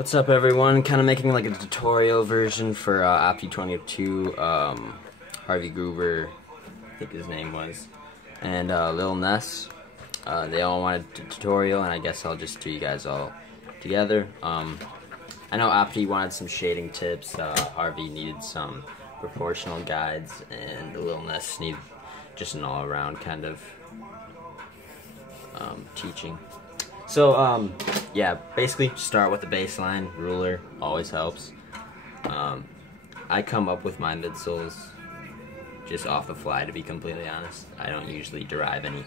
What's up, everyone? Kind of making like a tutorial version for Opti 2002, Harvey Gruber, I think his name was, and Lil Ness. They all wanted a tutorial, and I guess I'll just do you guys all together. I know Opti wanted some shading tips, Harvey needed some proportional guides, and Lil Ness needed just an all-around kind of teaching. So, yeah, basically start with the baseline. Ruler always helps. I come up with my midsoles just off the fly, to be completely honest. I don't usually derive any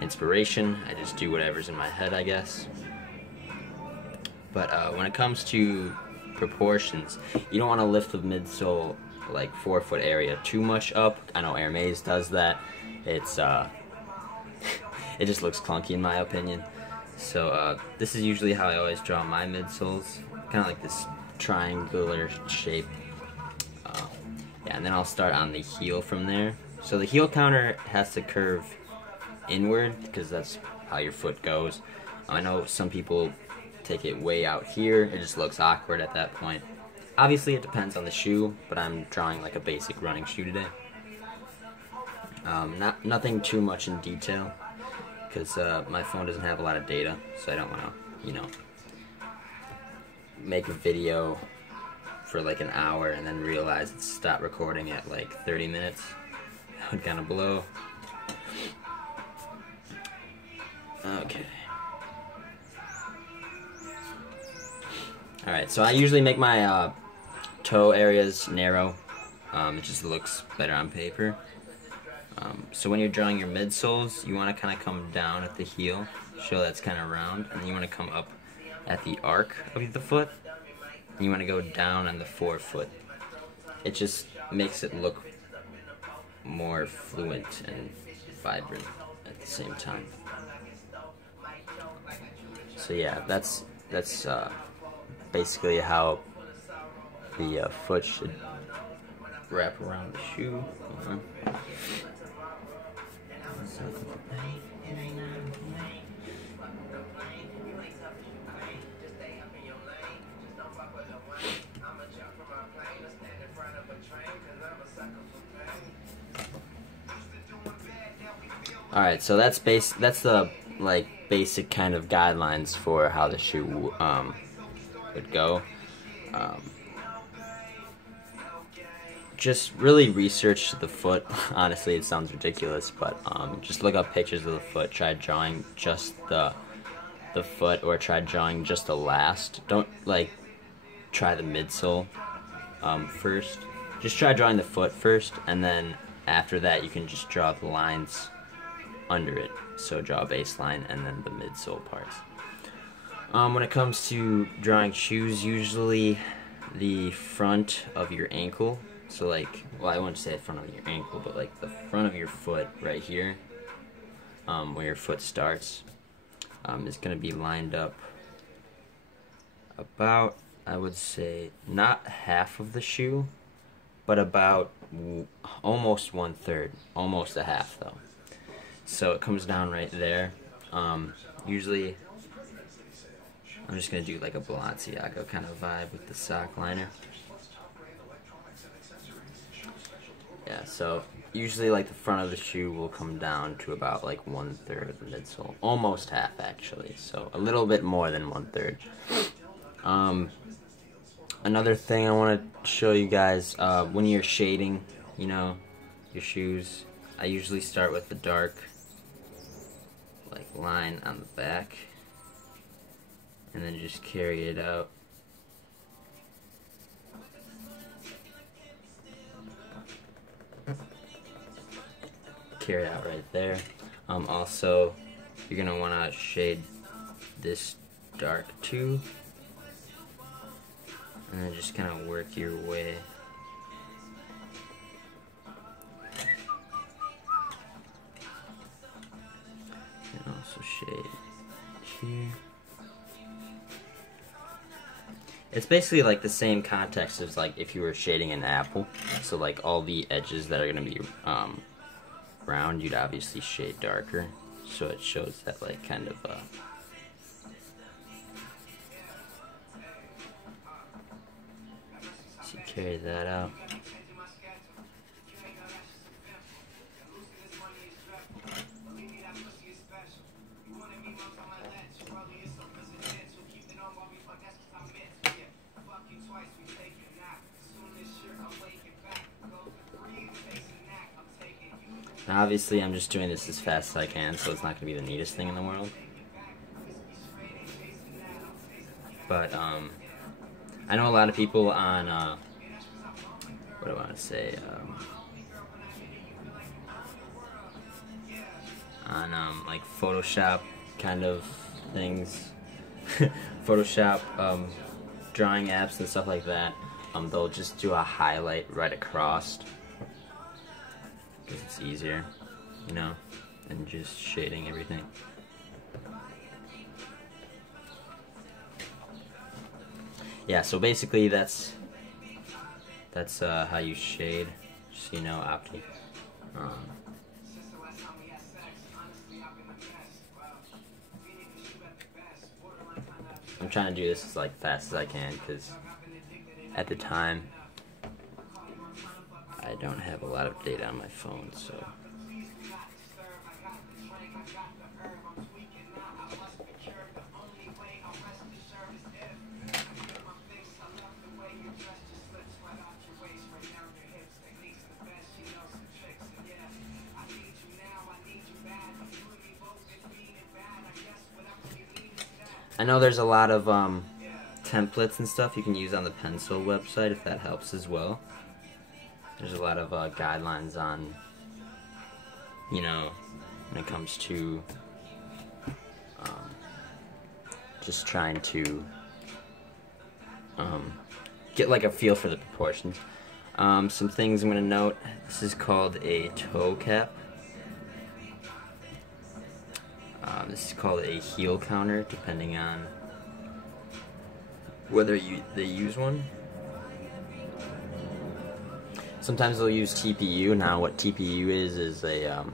inspiration. I just do whatever's in my head, I guess. But when it comes to proportions, you don't want to lift the midsole like 4-foot area too much up. I know Hermes does that. It's it just looks clunky in my opinion. So this is usually how I always draw my midsoles, kind of like this triangular shape. Yeah, and then I'll start on the heel from there. So the heel counter has to curve inward because that's how your foot goes. I know some people take it way out here. It just looks awkward at that point. Obviously it depends on the shoe, but I'm drawing like a basic running shoe today. Nothing too much in detail, because my phone doesn't have a lot of data, so I don't want to, you know, make a video for like an hour and then realize it's stopped recording at like 30 minutes. That would kind of blow. Okay. Alright, so I usually make my toe areas narrow. It just looks better on paper. So when you're drawing your midsoles, you want to kind of come down at the heel, show that's kind of round, and then you want to come up at the arc of the foot, and you want to go down on the forefoot. It just makes it look more fluent and vibrant at the same time. So yeah, that's basically how the foot should wrap around the shoe. Alright, so that's the like basic kind of guidelines for how the shoe would go. Just really research the foot. Honestly, it sounds ridiculous, but just look up pictures of the foot. Try drawing just the foot, or try drawing just the last. Don't like try the midsole first. Just try drawing the foot first, and then after that you can just draw the lines under it. So draw a baseline and then the midsole parts. When it comes to drawing shoes, usually the front of your ankle. So like, well, I wouldn't say the front of your ankle, but like the front of your foot right here, where your foot starts, is going to be lined up about, I would say, not half of the shoe, but about almost 1/3, almost a half though. So it comes down right there. Usually, I'm just going to do like a Balenciaga kind of vibe with the sock liner. Yeah, so usually like the front of the shoe will come down to about like 1/3 of the midsole. Almost half actually, so a little bit more than 1/3. Another thing I want to show you guys, when you're shading, you know, your shoes, I usually start with the dark like line on the back and then just carry it out. Carry out right there. Also, you're gonna want to shade this dark too, and then just kind of work your way. And also shade here. It's basically like the same context as like if you were shading an apple. So like all the edges that are gonna be round, you'd obviously shade darker, so it shows that like kind of carry that out. Now obviously I'm just doing this as fast as I can, so it's not going to be the neatest thing in the world. But I know a lot of people on, what do I want to say, on like Photoshop kind of things, Photoshop drawing apps and stuff like that, they'll just do a highlight right across, because it's easier, you know, than just shading everything. Yeah, so basically that's how you shade, just so you know, Opti. I'm trying to do this as like fast as I can, because at the time I don't have a lot of data on my phone, so. I know there's a lot of templates and stuff you can use on the Pencil website, if that helps as well. There's a lot of guidelines on, you know, when it comes to just trying to get like a feel for the proportions. Some things I'm going to note: this is called a toe cap. This is called a heel counter, depending on whether they use one. Sometimes they'll use TPU. Now what TPU is a